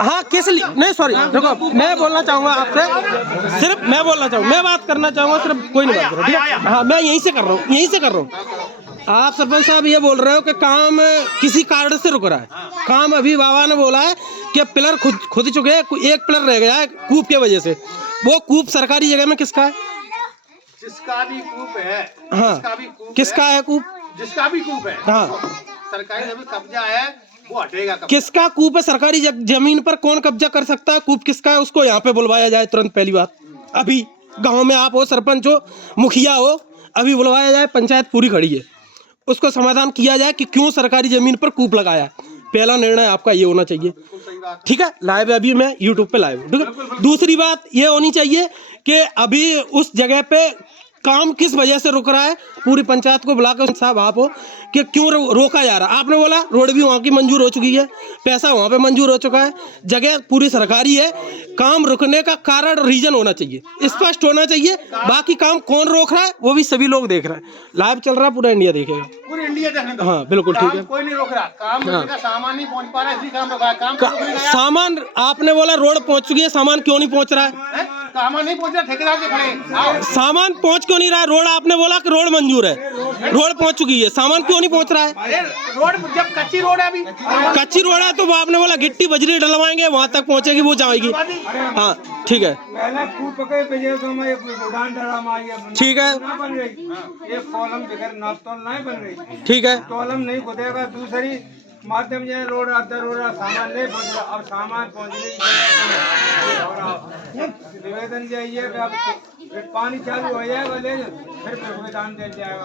हाँ किस लिए नहीं, सॉरी देखो मैं बोलना चाहूँगा आपसे, सिर्फ मैं बोलना चाहूँगा, मैं बात करना चाहूँगा, सिर्फ कोई नहीं बात करो, ठीक है। हाँ मैं यहीं से कर रहा हूँ। आप सरपंच साहब ये बोल रहे हो कि काम किसी कारण से रुक रहा है। काम अभी बाबा ने बोला है कि पिलर खुद चुके हैं, एक पिलर रह गया है कूप की वजह से। वो कूप सरकारी जगह में किसका है? जिसका भी कूप है, हाँ किसका है कूप? जिसका भी कूप है, हाँ सरकारी जमीन कब्जा है वो हटेगा। किसका कूप है सरकारी जमीन पर? कौन कब्जा कर सकता है? कूप किसका है? उसको यहाँ पे बुलवाया जाए तुरंत। पहली बात, अभी गांव में आप हो, सरपंच हो, मुखिया हो, अभी बुलवाया जाए, पंचायत पूरी खड़ी है, उसको समाधान किया जाए कि क्यों सरकारी जमीन पर कूप लगाया। पहला निर्णय आपका ये होना चाहिए, ठीक है। लाइव अभी मैं यूट्यूब पे लाइव, ठीक है। दूसरी बात ये होनी चाहिए कि अभी उस जगह पे काम किस वजह से रुक रहा है, पूरी पंचायत को बुलाकर साहब आप हो कि क्यों रोका जा रहा है। आपने बोला रोड भी वहाँ की मंजूर हो चुकी है, पैसा वहाँ पे मंजूर हो चुका है, जगह पूरी सरकारी है, काम रुकने का कारण रीजन होना चाहिए, स्पष्ट होना चाहिए। बाकी काम कौन रोक रहा है वो भी सभी लोग देख रहे हैं, लाइव चल रहा है, पूरा इंडिया देखेगा, पूरी इंडिया देखने दो। हाँ बिल्कुल ठीक है, कोई नहीं रोक रहा, काम रुकेगा, सामान नहीं पहुँच पा रहा है, इसी काम रुका है। काम सामान आपने बोला रोड पहुँच चुकी है, सामान क्यों नहीं पहुँच रहा है? सामान नहीं पहुँच रहा, ठेकेदार के खड़े। सामान पहुँच क्यों नहीं रहा है? रोड आपने बोला कि रोड मंजूर है, रोड पहुँच चुकी है, सामान क्यों नहीं पहुँच रहा है? अरे रोड जब कच्ची रोड है, अभी कच्ची रोड है तो वो आपने बोला गिट्टी बजरी डलवाएंगे, वहां तक पहुंचेगी, वो जाएगी। हाँ ठीक है, ठीक है, ठीक है, कॉलम नहीं खुदेगा। दूसरी माध्यम जो रोड आता सामान नहीं पहुँच रहा, अब सामान पहुँचने की निवेदन चाहिए कि अब फिर पानी चालू हो जाएगा, ले फिर भुगतान दिया जाएगा।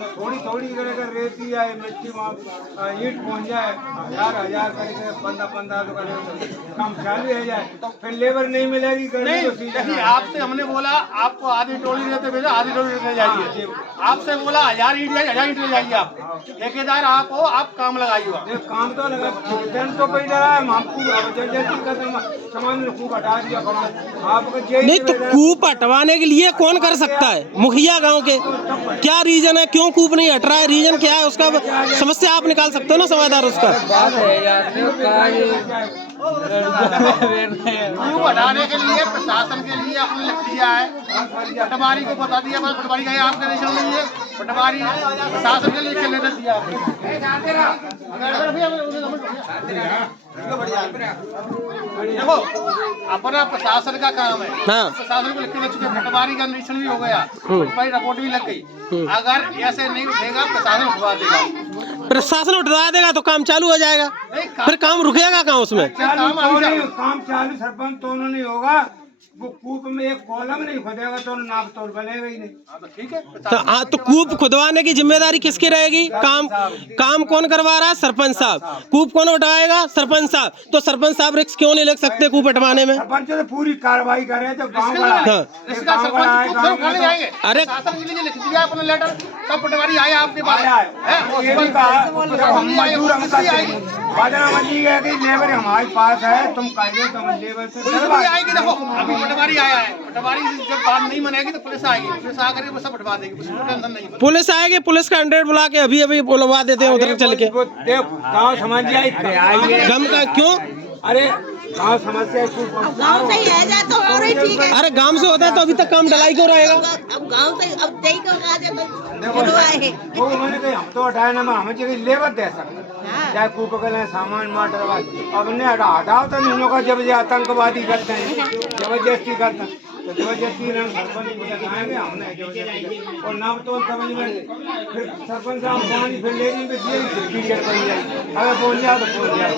तो थोड़ी थोड़ी अगर रेती आए, मिट्टी वहाँ ईंट पहुँच जाए, हजार करके 15-15 तो काम चालू हो जाए, तो फिर लेबर नहीं मिलेगी। नहीं, आपसे हमने बोला आपको आधी टोली रहते भेजा, आधी टोली रहते जाइए। आपसे बोला 1000 ईंट जाइए, 1000 ईंट ले जाइए। आप ठेकेदार आप हो, आप काम लगाइए। काम तो लगा, जन तो पड़ रहा है, हमको जल्दी का सामान खूब हटा दिया। आपका नहीं तो कूप हटवाने के लिए कौन कर सकता है? मुखिया गांव के। क्या रीजन है, क्यों कूप नहीं हट रहा है? रीजन क्या है उसका? समस्या आप निकाल सकते हो ना, समाधान उसका। कूप हटाने के लिए प्रशासन के लिए आपने लिख दिया है, पटवारी को बता दिया, पटवारी का आपका रेशम नहीं है, पटवारी प्रशासन के लिए लेटर दिया देखो अपना प्रशासन का काम है। हाँ। प्रशासन को लिख के दे चुके, पटवारी का निरीक्षण भी हो गया, पटवारी रिपोर्ट भी लग गई। अगर ऐसे नहीं उठेगा प्रशासन उठवा देगा, प्रशासन उठवा देगा तो काम चालू हो जाएगा, फिर काम रुकेगा कहाँ उसमें? काम चालू सरपंच तो नहीं होगा। वो कूप में एक कॉलम नहीं खुदेगा तो नाप तोल बनेगा ही नहीं। ठीक है, तो कूप खुदवाने की जिम्मेदारी किसकी रहेगी? काम कौन करवा रहा है? सरपंच साहब। कूप कौन उठाएगा? सरपंच साहब। तो सरपंच साहब रिस्क क्यों नहीं ले सकते कूप हटवाने में? सरपंच तो पूरी कार्रवाई करे तो गाँव अरे लिख दिया अपना लेटर, तब पटवारी आया आपके पास, लेबर हमारे पास है, तुम कहेंगे तो हम लेबर से आएगी। देखो अभी पटवारी आया है, पटवारी जब बात नहीं मानेगी तो पुलिस आएगी, पुलिस आकर वो सब हटवा देगी, टेंशन नहीं। पुलिस आएगी, पुलिस का 100 बुला के अभी बुलवा देते हैं उधर चल के। गाँव समझ गम का क्यों? अरे गाँव समस्या गाँव से ही है जा तो और ही ठीक है। अरे गांव से होता है तो अभी तक काम ढलाई क्यों रहेगा? अब गाँव से अब दही को आ जाए तो बुलवाए। वो मैंने कही हम तो हटाए ना, हमें चाहिए लेबर दे सकते, चाहे कूप कर सामान माटर। अब ने हटाओ तो नहीं होगा, जब ये आतंकवादी करते हैं, जबरदस्ती करते हैं, तो जबरदस्ती सरपंच बताएंगे हमने जबरदस्ती और नाम तो समझ में फिर सरपंच साहब पानी फिर लेकिन टीचर बन जाएगी। अगर पहुँच जाओ तो पहुँच जाओ।